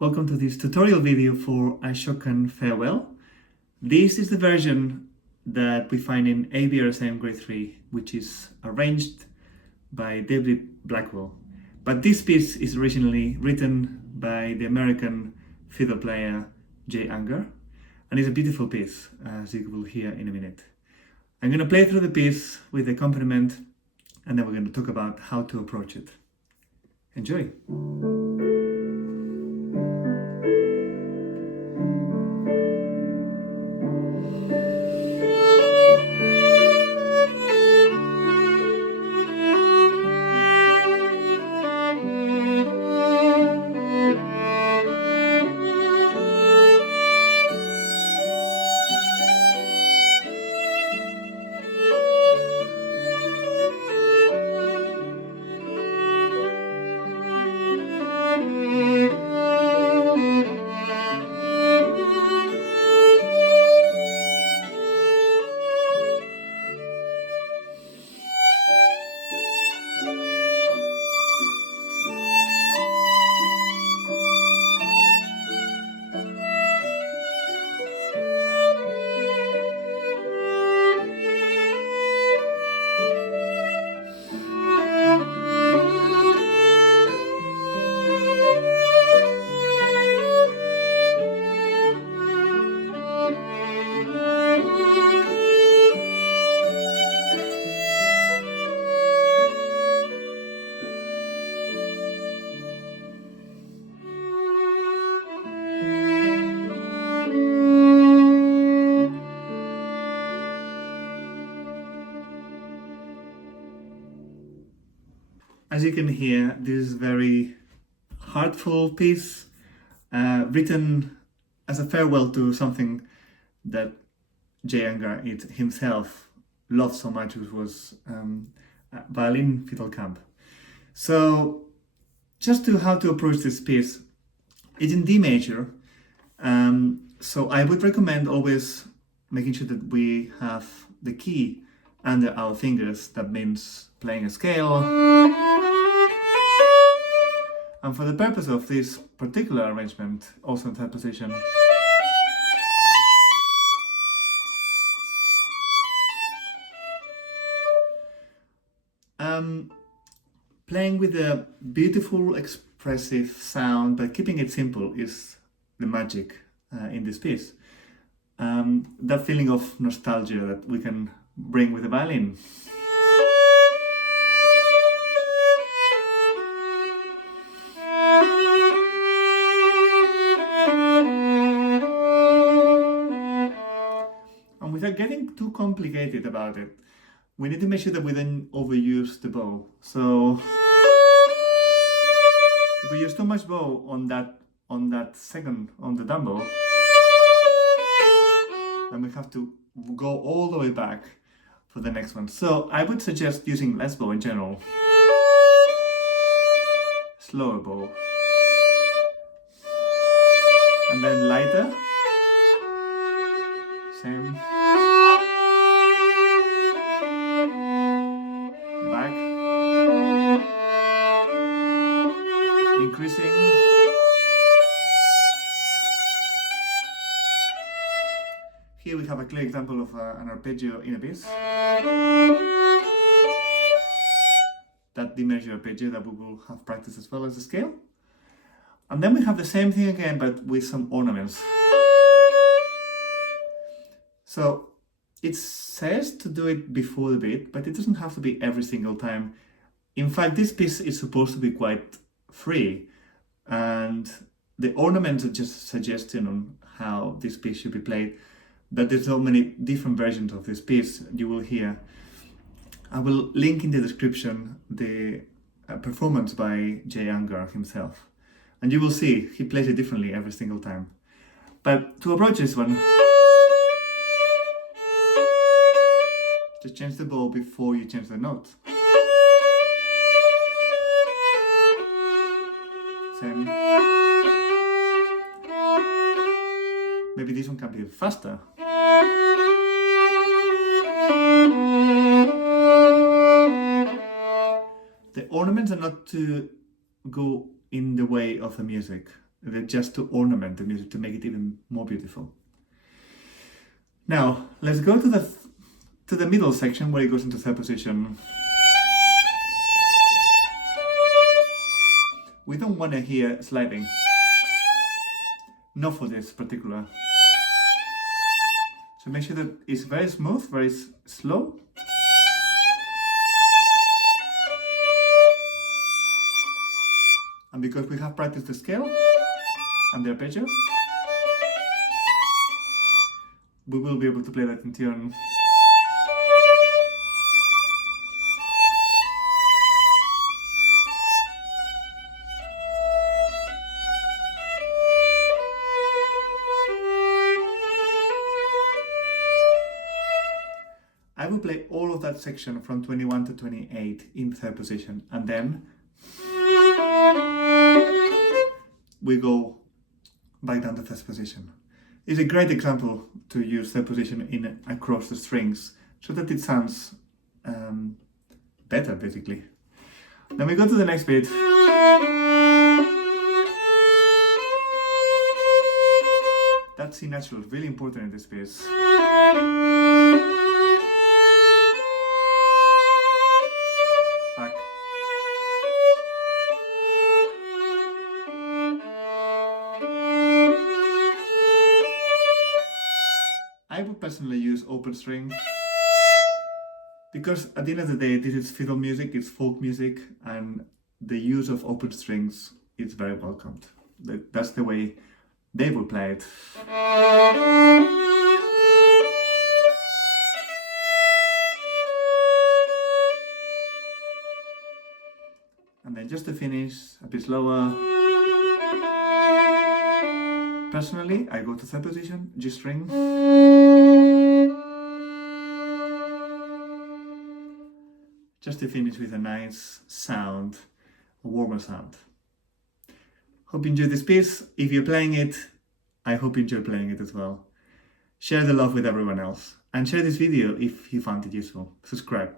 Welcome to this tutorial video for Ashokan Farewell. This is the version that we find in ABRSM Grade 3, which is arranged by David Blackwell. But this piece is originally written by the American fiddle player Jay Ungar, and it's a beautiful piece, as you will hear in a minute. I'm going to play through the piece with the accompaniment, and then we're going to talk about how to approach it. Enjoy! As you can hear, this is a very heartful piece, written as a farewell to something that Jay Ungar himself loved so much, which was violin fiddle camp. So, just to how to approach this piece, it's in D major. So I would recommend always making sure that we have the key under our fingers. That means playing a scale. And for the purpose of this particular arrangement, also in third position, playing with a beautiful, expressive sound, but keeping it simple is the magic in this piece. That feeling of nostalgia that we can bring with the violin. And without getting too complicated about it, we need to make sure that we don't overuse the bow. So if we use too much bow on that second, on the dumb bow, then we have to go all the way back for the next one. So I would suggest using less bow in general. Slower bow. And then lighter. Same. Back. Increasing. Here we have a clear example of an arpeggio in a piece. That D major arpeggio that we will have practiced as well as the scale. And then we have the same thing again, but with some ornaments. So it says to do it before the beat, but it doesn't have to be every single time. In fact, this piece is supposed to be quite free, and the ornaments are just a suggestion on how this piece should be played. But there's so many different versions of this piece you will hear. I will link in the description the performance by Jay Ungar himself. And you will see he plays it differently every single time. But to approach this one, just change the bow before you change the note. Same. Maybe this one can be faster. The ornaments are not to go in the way of the music. They're just to ornament the music, to make it even more beautiful. Now, let's go to the middle section where it goes into third position. We don't want to hear sliding. Not for this particular. So make sure that it's very smooth, very slow. And because we have practiced the scale and the arpeggio, we will be able to play that in tune. I will play all of that section from 21 to 28 in third position, and then we go back down to first position. It's a great example to use third position in across the strings so that it sounds better, basically. Then we go to the next bit. That C natural is really important in this piece. Back. I would personally use open string because at the end of the day this is fiddle music, it's folk music, and the use of open strings is very welcomed. That's the way they will play it. And then just to finish, a bit slower. Personally, I go to third position, G string. Just to finish with a nice sound, a warmer sound. Hope you enjoyed this piece. If you're playing it, I hope you enjoy playing it as well. Share the love with everyone else. And share this video if you found it useful. Subscribe.